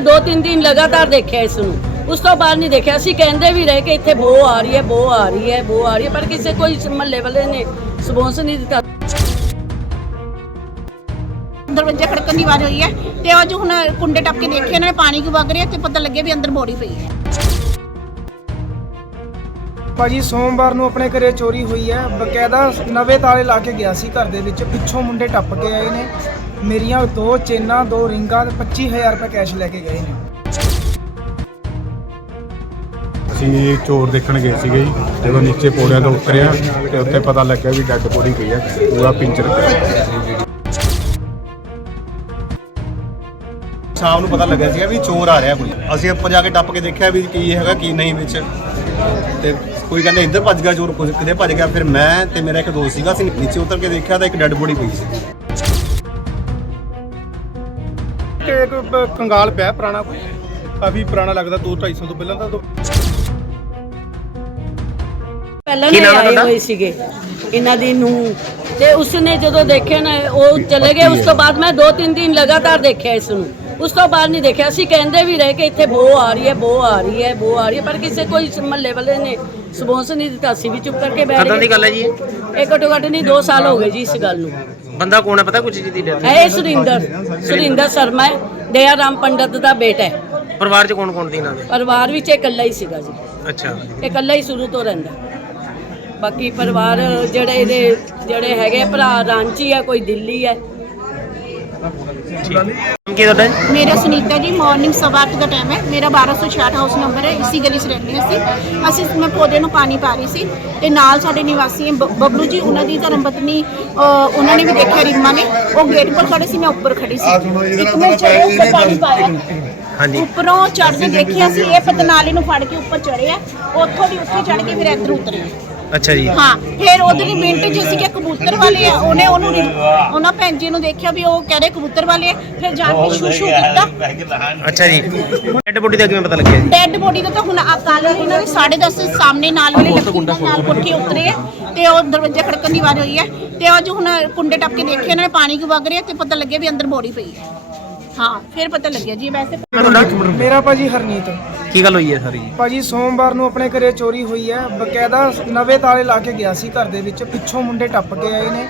ਮੈਂ 2-3 ਦਿਨ ਲਗਾਤਾਰ ਦੇਖਿਆ ਇਸ ਨੂੰ। ਉਸ ਤੋਂ ਬਾਅਦ ਨਹੀਂ ਦੇਖਿਆ। ਅਸੀਂ ਕਹਿੰਦੇ ਵੀ ਰਹੇ ਕਿ ਇੱਥੇ ਬੋ ਆ ਰਹੀ ਹੈ ਬੋ ਆ ਰਹੀ ਹੈ ਬੋ ਆ ਰਹੀ ਹੈ ਪਰ ਕਿਸੇ ਕੋਈ ਮਹੱਲੇ ਵਾਲੇ ਨੇ ਸਪੌਂਸ ਨਹੀਂ ਦਿੱਤਾ। ਦਰਵਾਜ਼ਾ ਖੜਕਣ ਦੀ ਆਵਾਜ਼ ਹੋਈ ਹੈ ਤੇ ਉਹ ਜੋ ਹੁਣ ਕੁੰਡੇ ਟੱਪ ਕੇ ਦੇਖੇ ਇਹਨਾਂ ਨੇ ਪਾਣੀ ਕਿਉਂ ਵਗ ਰਿਹਾ ਤੇ ਪਤਾ ਲੱਗਿਆ ਵੀ ਅੰਦਰ ਬੋੜੀ ਪਈ ਹੈ। ਭਾਜੀ ਸੋਮਵਾਰ ਨੂੰ ਆਪਣੇ ਘਰੇ ਚੋਰੀ ਹੋਈ ਹੈ। ਬਕਾਇਦਾ ਨਵੇਂ ਤਾਲੇ ਲਾ ਕੇ ਗਿਆ ਸੀ ਘਰ ਦੇ ਵਿੱਚ ਪਿੱਛੋਂ ਮੁੰਡੇ ਟੱਪ ਕੇ ਆਏ ਨੇ। ਮੇਰੀਆਂ ਦੋ ਚੇਨਾਂ ਦੋ ਰਿੰਗਾਂ ਤੇ 25000 ਰੁਪਏ ਕੈਸ਼ ਲੈ ਕੇ ਗਏ ਨੇ। ਅਸੀਂ ਚੋਰ ਦੇਖਣ ਗਏ ਸੀਗੇ ਜੀ ਜਦੋਂ ਨੀਚੇ ਪੌੜਿਆਂ ਤੋਂ ਉਤਰਿਆ ਤੇ ਉੱਥੇ ਪਤਾ ਲੱਗਿਆ ਵੀ ਡੈੱਡ ਬੋਡੀ ਪਈ ਹੈ ਪੂਰਾ ਪਿੰਚਰ ਪਿਆ। ਸ਼ਾਮ ਨੂੰ ਪਤਾ ਲੱਗਿਆ ਸੀਗਾ ਵੀ ਚੋਰ ਆ ਰਿਹਾ ਕੋਈ। ਅਸੀਂ ਉੱਪਰ ਜਾ ਕੇ ਟੱਪ ਕੇ ਦੇਖਿਆ ਵੀ ਕੀ ਹੈਗਾ ਕੀ ਨਹੀਂ ਵਿੱਚ। ਤੇ ਕੋਈ ਕਹਿੰਦਾ ਇੱਧਰ ਭੱਜ ਗਿਆ ਚੋਰ ਕੋਈ ਕਿਤੇ ਭੱਜ ਗਿਆ। ਫਿਰ ਮੈਂ ਤੇ ਮੇਰਾ ਇੱਕ ਦੋਸਤ ਸੀਗਾ ਅਸੀਂ ਨੀਚੇ ਉਤਰ ਕੇ ਦੇਖਿਆ ਤਾਂ ਇੱਕ ਡੈੱਡ ਬੋਡੀ ਪਈ ਸੀ। ਕਿ ਇੱਕ ਬ- ਕੰਗਾਲ ਪਿਆ ਪੁਰਾਣਾ ਕੋਈ? ਕਾਫੀ ਪੁਰਾਣਾ ਲੱਗਦਾ 2 250 ਤੋਂ ਪਹਿਲਾਂ ਦਾ ਤੋਂ ਪਹਿਲਾਂ ਨਹੀਂ ਆਏ ਹੋਏ ਸੀਗੇ ਇਹਨਾਂ ਦੀ ਨੂੰ ਤੇ ਉਸਨੇ ਜਦੋਂ ਦੇਖਿਆ ਨਾ ਉਹ ਚਲੇ ਗਏ ਉਸ ਤੋਂ ਬਾਅਦ ਮੈਂ 2-3 ਦਿਨ ਲਗਾਤਾਰ ਦੇਖਿਆ ਇਸ ਨੂੰ। ਉਸ ਤੋਂ ਬਾਅਦ ਨਹੀਂ ਦੇਖਿਆ। ਅਸੀਂ ਕਹਿੰਦੇ ਵੀ ਰਹੇ ਕਿ ਇੱਥੇ ਬੋ ਆ ਰਹੀ ਹੈ ਬੋ ਆ ਰਹੀ ਹੈ ਬੋ ਆ ਰਹੀ ਹੈ ਪਰ ਕਿਸੇ ਕੋਈ ਮਹੱਲੇ ਵਾਲੇ ਨੇ ਸਪੌਂਸ ਨਹੀਂ ਦਿੱਤਾ। ਅਸੀਂ ਵੀ ਚੁੱਪ ਕਰਕੇ ਬੈਠ ਗਏ। ਕਦੋਂ ਦੀ ਗੱਲ ਹੈ ਜੀ। ਇਹ? ਘੱਟੋ ਘੱਟ ਨਹੀਂ 2 ਸਾਲ ਹੋ ਗਏ ਜੀ ਇਸ ਗੱਲ ਨੂੰ। ਬੰਦਾ ਕੌਣ ਹੈ ਪਤਾ ਕੁਝ ਜੀ ਦੀ ਡੈਥ ਇਹ ਸੁਰਿੰਦਰ ਸੁਰਿੰਦਰ ਸ਼ਰਮਾ ਹੈ। ਦਇਆ ਰਾਮ ਪੰਡਤ ਦਾ ਬੇਟਾ ਹੈ। ਪਰਿਵਾਰ ਚ ਕੌਣ ਕੌਣ ਦੀ ਇਹਨਾਂ ਦੇ? ਪਰਿਵਾਰ ਵਿੱਚ ਇਹ ਇਕੱਲਾ ਹੀ ਸੀਗਾ ਜੀ। ਅੱਛਾ। ਇਹ ਇਕੱਲਾ ਹੀ ਸ਼ੁਰੂ ਤੋਂ ਰਹਿੰਦਾ। ਬਾਕੀ ਪਰਿਵਾਰ ਜਿਹੜੇ ਇਹਦੇ ਜਿਹੜੇ ਹੈਗੇ ਭਰਾ ਰਾਂਚੀ ਹੈ ਕੋਈ ਦਿੱਲੀ ਹੈ। ਕੀ ਤੁਹਾਡਾ ਜੀ? ਮੇਰਾ ਸੁਨੀਤਾ ਜੀ ਮਾਰਨਿੰਗ ਸਵਾ ਅੱਠ ਦਾ ਟਾਈਮ ਹੈ। ਮੇਰਾ 1266 ਹਾਊਸ ਨੰਬਰ ਹੈ। ਇਸੀ ਗਲੀ 'ਚ ਰਹਿੰਦੇ ਹਾਂ ਅਸੀਂ। ਅਸੀਂ ਮੈਂ ਪੌਦੇ ਨੂੰ ਪਾਣੀ ਪਾ ਰਹੀ ਸੀ। ਤੇ ਨਾਲ ਸਾਡੇ ਨਿਵਾਸੀ ਹੈ ਬ- ਬੱਬਲੂ ਜੀ। ਉਹਨਾਂ ਦੀ ਧਰਮ ਪਤਨੀ ਅ, ਉਹਨਾਂ ਨੇ ਵੀ ਦੇਖਿਆ ਰੀਮਾ ਨੇ। ਉਹ ਗੇਟ ਪਰ ਖੜੇ ਸੀ। ਮੈਂ ਉੱਪਰ ਖੜੀ ਸੀ। ਇੱਕ ਮਿੰਟ ਚੜ੍ਹੇ ਉੱਪਰ ਪਾਣੀ ਪਾਇਆ। ਹਾਂਜੀ। ਉੱਪਰੋਂ ਚੜ੍ਹਦੇ ਦੇਖਿਆ ਸੀ ਇਹ ਪਤਨਾਲੇ ਨੂੰ ਫੜ ਕੇ ਉੱਪਰ ਚੜਿਆ ਉੱਥੋਂ ਦੀ ਉੱਥੇ ਚੜ੍ਹ ਕੇ ਫਿਰ ਇੱਧਰ ਉਤਰਿਆ ਅੱਛਾ ਜੀ। ਹਾਂ ਫਿਰ ਉਧਰਲੀ ਮਿੰਟ ਜਿ ਸੀ ਕਿ ਕਬੂਤਰ ਵਾਲੇ ਆ ਉਹਨੇ ਉਹਨੂੰ ਰਿ- ਉਹਨਾਂ ਭੈਣ ਜੀ ਨੂੰ ਦੇਖਿਆ ਵੀ ਉਹ ਕਹਿ ਰਹੇ ਕਬੂਤਰ ਵਾਲੇ ਆ ਫਿਰ ਜਾ ਕੇ ਸ਼ੂ ਸ਼ੂ ਕੀਤਾ। ਅੱਛਾ ਜੀ। ਡੈਡ ਬੋਡੀ ਦਾ ਕਿਵੇਂ ਪਤਾ ਲੱਗਿਆ ਜੀ? ਡੈੱਡ ਬੋਡੀ ਦਾ ਤਾਂ ਹੁਣ ਆ ਕੱਲ ਇਹਨਾਂ ਦੇ 10:30 ਸਾਹਮਣੇ ਨਾਲ ਵਾਲੇ ਲੱਕੀ ਨਾਲ ਕੋਠੇ ਉਤਰੇ ਆ ਤੇ ਉਹ ਦਰਵਾਜ਼ਾ ਖੜਕਣ ਦੀ ਆਵਾਜ਼ ਹੋਈ ਹੈ ਤੇ ਉਹ ਜੋ ਹੁਣ ਕੁੰਡੇ ਟੱਪ ਕੇ ਦੇਖੇ ਇਹਨਾਂ ਨੇ ਪਾਣੀ ਕਿਉਂ ਵਗ ਰਿਹਾ ਤੇ ਪਤਾ ਲੱਗਿਆ ਵੀ ਅੰਦਰ ਬੋਡੀ ਪਈ ਹੈ। ਹਾਂ ਫਿਰ ਪਤਾ ਲੱਗਿਆ ਜੀ ਵੈਸੇ ਮੇਰਾ ਭਾਜੀ ਹਰਨੀਤ। ਕੀ ਗੱਲ ਹੋਈ ਹੈ ਸਾਰੀ? ਜੀ ਭਾਜੀ ਸੋਮਵਾਰ ਨੂੰ ਆਪਣੇ ਘਰੇ ਚੋਰੀ ਹੋਈ ਹੈ। ਬਕਾਇਦਾ ਨਵੇਂ ਤਾਲੇ ਲਾ ਕੇ ਗਿਆ ਸੀ ਘਰ ਦੇ ਵਿੱਚ। ਪਿੱਛੋਂ ਮੁੰਡੇ ਟੱਪ ਕੇ ਆਏ ਨੇ।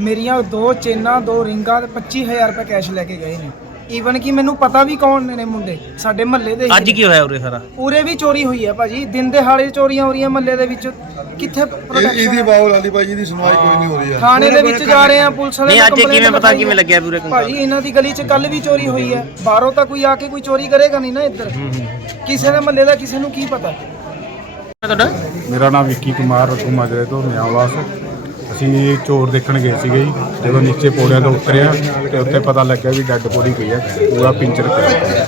ਮੇਰੀਆਂ ਦੋ ਚੇਨਾਂ ਦੋ ਰਿੰਗਾਂ ਤੇ 25000 ਰੁਪਏ ਕੈਸ਼ ਲੈ ਕੇ ਗਏ ਨੇ। ਈਵਨ ਕਿ ਮੈਨੂੰ ਪਤਾ ਵੀ ਕੌਣ ਨੇ ਮੁੰਡੇ। ਸਾਡੇ ਮਹੱਲੇ ਦੇ ਹੀ ਅੱਜ। ਕੀ ਹੋਇਆ ਉਰੇ ਸਾਰਾ? ਉਰੇ ਵੀ ਚੋਰੀ ਹੋਈ ਹੈ ਭਾਜੀ। ਦਿਨ ਦਿਹਾੜੇ ਚੋਰੀਆਂ ਹੋ ਰਹੀਆਂ ਮਹੱਲੇ ਦੇ ਵਿੱਚ। ਕਿੱਥੇ ਇਹ- ਇਹਦੀ? ਬਾਉਲ ਵਾਲੀ ਭਾਈ ਇਹਦੀ ਸੁਣਵਾਈ ਕੋਈ ਨਹੀਂ ਹੋ ਰਹੀ ਹੈ। ਥਾਣੇ ਦੇ ਵਿੱਚ ਜਾ ਰਹੇ ਆ ਪੁਲਿਸ ਵਾਲੇ ਨਹੀਂ ਨੇ ਅੱਜ ਇਹ complaint ਕਿਵੇਂ ਪਤਾ ਕਿਵੇਂ ਹੈ। ਲੱਗਿਆ ਉਰੇ ਕੰਗਾਲ? ਭਾਜੀ ਇਹਨਾਂ ਦੀ ਗਲੀ 'ਚ ਕੱਲ ਵੀ ਚੋਰੀ ਹੋਈ ਹੈ। ਬਾਹਰੋਂ ਤਾਂ ਕੋਈ ਆ ਕੇ ਕੋਈ ਚੋਰੀ ਕਰੇਗਾ ਨਹੀਂ ਨਾ ਇੱਧਰ। ਕਿਸੇ ਦੇ ਮਹੱਲੇ ਦਾ ਕਿਸੇ ਨੂੰ ਕੀ ਪਤਾ? ਤੁਹਾਡਾ? ਮੇਰਾ ਨਾਮ ਵਿੱਕੀ ਕੁਮਾਰ ਰਤੂ ਮਾਜਰੇ ਤੋਂ ਨਿਆਵਾਸ ਅਸੀਂ ਚੋਰ ਦੇਖਣ ਗਏ ਸੀਗੇ ਜੀ ਜਦੋਂ ਨੀਚੇ ਪੌੜਿਆਂ ਤੋਂ ਉਤਰਿਆ ਤੇ ਉੱਥੇ ਪਤਾ ਲੱਗਿਆ ਵੀ ਡੈੱਡ ਬੋਡੀ ਪਈ ਹੈ ਪੂਰਾ ਪਿੰਚਰ ਪਿਆ।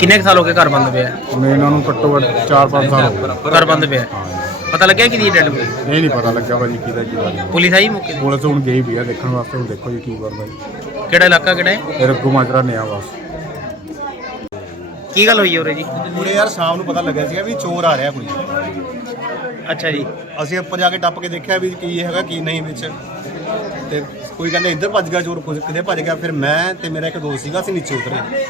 ਕਿੰਨੇ ਕੁ ਸਾਲ ਹੋ ਗਏ ਘਰ ਬੰਦ ਪਿਆ? ਹੁਣ ਇਹਨਾਂ ਨੂੰ ਘੱਟੋ ਘੱਟ 4-5 ਸਾਲ ਹੋ ਗਏ। ਘਰ ਬੰਦ ਪਿਆ। ਪਤਾ ਲੱਗਿਆ ਕਿ ਦੀ ਡੈਡ ਬੋਡੀ? ਇਹ ਨਹੀਂ ਪਤਾ ਲੱਗਾ ਭਾਜੀ ਕਿਹਦਾ ਕੀ ਗੱਲ ਪੁਲਿਸ ਆਈ ਮੌਕੇ ਤੇ? ਪੁਲਿਸ ਹੁਣ ਗਈ ਵੀ ਆ ਦੇਖਣ ਵਾਸਤੇ ਹੁਣ ਦੇਖੋ ਜੀ ਕੀ ਕਰਦਾ ਜੀ। ਕਿਹੜਾ ਇਲਾਕਾ ਕਿਹੜਾ ਹੈ? ਰਘੂ ਮਾਜਰਾ ਨਿਆਵਾਸ ਕੀ ਗੱਲ ਹੋਈ ਉਰੇ ਜੀ? ਪੂਰੇ ਯਾਰ ਸ਼ਾਮ ਨੂੰ ਪਤਾ ਲੱਗਿਆ ਸੀਗਾ ਵੀ ਚੋਰ ਆ ਰਿਹਾ ਕੋਈ। ਅੱਛਾ ਜੀ। ਅਸੀਂ ਉੱਪਰ ਜਾ ਕੇ ਟੱਪ ਕੇ ਦੇਖਿਆ ਵੀ ਕੀ ਹੈਗਾ ਕੀ ਨਹੀਂ ਵਿੱਚ। ਤੇ ਕੋਈ ਕਹਿੰਦਾ ਇੱਧਰ ਭੱਜ ਗਿਆ ਚੋਰ ਕੋਈ ਕਿਤੇ ਭੱਜ ਗਿਆ। ਫਿਰ ਮੈਂ ਤੇ ਮੇਰਾ ਇੱਕ ਦੋਸਤ ਸੀਗਾ ਅਸੀਂ ਨੀਚੇ ਉਤਰੇ।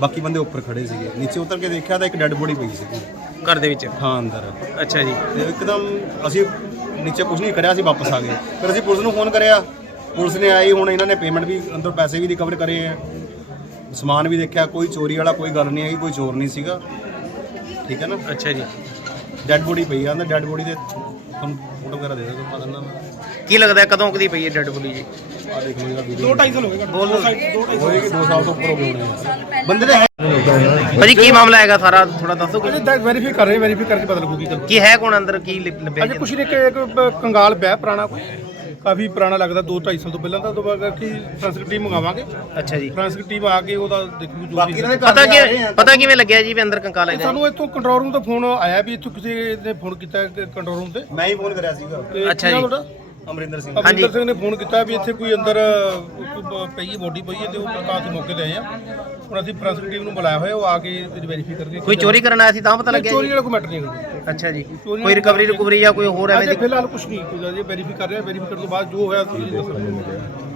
ਬਾਕੀ ਬੰਦੇ ਉੱਪਰ ਖੜੇ ਸੀਗੇ। ਨੀਚੇ ਉਤਰ ਕੇ ਦੇਖਿਆ ਤਾਂ ਇੱਕ ਡੈੱਡ ਬੋਡੀ ਪਈ ਸੀ ਘਰ ਦੇ ਵਿੱਚ? ਹਾਂ ਅੰਦਰ। ਅੱਛਾ ਜੀ। ਤੇ ਇੱਕਦਮ ਅਸੀਂ ਨੀਚੇ ਕੁਝ ਨਹੀਂ ਕਰਿਆ ਅਸੀਂ ਵਾਪਸ ਆ ਗਏ। ਫਿਰ ਅਸੀਂ ਪੁਲਿਸ ਨੂੰ ਫੋਨ ਕਰਿਆ। ਪੁਲਿਸ ਨੇ ਆਈ ਹੁਣ ਇਹਨਾਂ ਨੇ ਪੇਮੈਂਟ ਵੀ ਅੰਦਰ ਪੈਸੇ ਵੀ ਰਿਕਵਰ ਕਰੇ ਆ। ਸਮਾਨ ਵੀ ਦੇਖਿਆ ਕੋਈ ਚੋਰੀ ਵਾਲਾ ਕੋਈ ਗੱਲ ਨਹੀਂ ਹੈਗੀ ਕੋਈ ਚੋਰ ਨਹੀਂ ਸੀਗਾ। ਠੀਕ ਹੈ ਨਾ? ਅੱਛਾ ਜੀ। ਡੈੱਡ ਬੋਡੀ ਪਈ ਆ ਅੰਦਰ ਡੈੱਡ ਬੋਡੀ ਦੇ ਤੁਹਾਨੂੰ ਫੋਟੋ ਵਗੈਰਾ ਦੇ ਦੇਗਾ ਪਾ ਦਿੰਦਾ ਮੈਂ। ਕੀ ਲੱਗਦਾ ਹੈ ਕਦੋਂ ਕਦੀ ਪਈ ਹੈ ਡੈਡ ਬੋਡੀ ਜੀ? ਆ ਦੇਖ ਲਓ ਇਹਦਾ ਵੀਡੀਓ 2 2.5 ਸਾਲ ਹੋ ਗਏ ਬੋਲ। ਹੋਏਗੀ 2 ਸਾਲ ਤੋਂ ਉੱਪਰ ਹੋ ਗਏ। ਬੰਦੇ ਦੇ ਹੈ। ਭਾਜੀ ਕੀ ਮਾਮਲਾ ਹੈਗਾ ਸਾਰਾ? ਥੋੜਾ ਦੱਸੋ ਕਿ ਅਜੇ ਵੈਰੀਫਾਈ ਕਰ ਰਹੇ ਵੈਰੀਫਾਈ ਕਰਕੇ ਪਤਾ ਲੱਗੂਗੀ ਗੱਲ ਕੀ ਹੈ ਕੌਣ ਅੰਦਰ? ਕੀ ਲਿ- ਲੱਭਿਆ ਅਜੇ ਜੀ? ਕੁਛ ਨਹੀਂ ਕਿ ਇੱਕ ਬ- ਕੰਗਾਲ ਪਿਆ ਪੁਰਾਣਾ ਕੋਈ। ਕਾਫੀ ਪੁਰਾਣਾ ਲੱਗਦਾ 2 250 ਤੋਂ ਪਹਿਲਾਂ ਦਾ ਤੋਂ ਬਾਅਦ ਕਿ ਫਰਾਂਸਿਕ ਟੀਮ ਮੰਗਾਵਾਂਗੇ। ਅੱਛਾ ਜੀ। ਫਰਾਂਸਿਕ ਟੀਮ ਆ ਕੇ ਉਹਦਾ ਦੇਖੂ ਜੋ ਬਾਕੀ ਇਹਨਾਂ ਦੇ ਪਤਾ ਦੇ ਆ ਰਹੇ ਕਿ ਆ। ਪਤਾ ਕਿਵੇਂ ਲੱਗਿਆ ਜੀ ਵੀ ਅੰਦਰ ਕੰਕਾਲ ਹੈਗਾ ਸਾਨੂੰ ਇੱਥੋਂ ਕੰਟਰੋਲ ਰੂਮ ਤੋਂ ਫੋਨ ਆਇਆ ਵੀ ਇੱਥੋਂ ਕਿਸੇ ਨੇ ਫੋਨ ਕੀਤਾ ਕੰਟਰੋਲ ਰੂਮ ਤੇ। ਮੈਂ ਹੀ ਫੋਨ ਕਰਿਆ ਸੀਗਾ। ਤੇ ਅੱਛਾ ਕੀ ਨਾਮ ਜੀ। ਤੁਹਾਡਾ? ਅਮਰਿੰਦਰ ਸਿੰਘ। ਅਮਰਿੰਦਰ ਸਿੰਘ ਨੇ ਫੋਨ ਕੀਤਾ ਵੀ ਇੱਥੇ ਕੋਈ ਅੰਦਰ ਕੋਈ ਪਈ ਬੋਡੀ ਪਈ ਹੈ ਤੇ ਉਹ ਪ੍ਰਕਾਸ਼ ਮੌਕੇ ਤੇ ਆਏ ਆ ਹੁਣ ਅਸੀਂ ਫਰਾਂਸਿਕ ਟੀਮ ਨੂੰ ਬੁਲਾਇਆ ਹੋਇਆ ਉਹ ਆ ਕੇ ਵੈਰੀਫਾਈ ਕਰਕੇ ਕੋਈ ਚੋਰੀ ਕਰਨ ਆਇਆ ਸੀ ਤਾਂ ਪਤਾ ਲੱਗਿਆ ਚੋਰੀ ਜੀ? ਵਾਲਾ ਕੋਈ ਮੈਟਰ ਨਹੀਂ ਹੈਗਾ ਅੱਛਾ ਜੀ। ਕੋਈ ਰਿਕਵਰੀ ਰਿਕਵਰੀ ਜਾਂ ਕੋਈ ਹੋਰ ਐਵੇਂ ਅਜੇ ਦੀ ਫਿਲਹਾਲ ਕੁਝ ਨਹੀਂ ਕੁਝ ਅਜੇ ਵੈਰੀਫਾਈ ਕਰ ਰਿਹਾ ਵੈਰੀਫਾਈ ਕਰਨ ਤੋਂ ਬਾਅਦ ਜੋ ਹੋਇਆ ਤੁਸੀਂ ਦੱਸਣਾ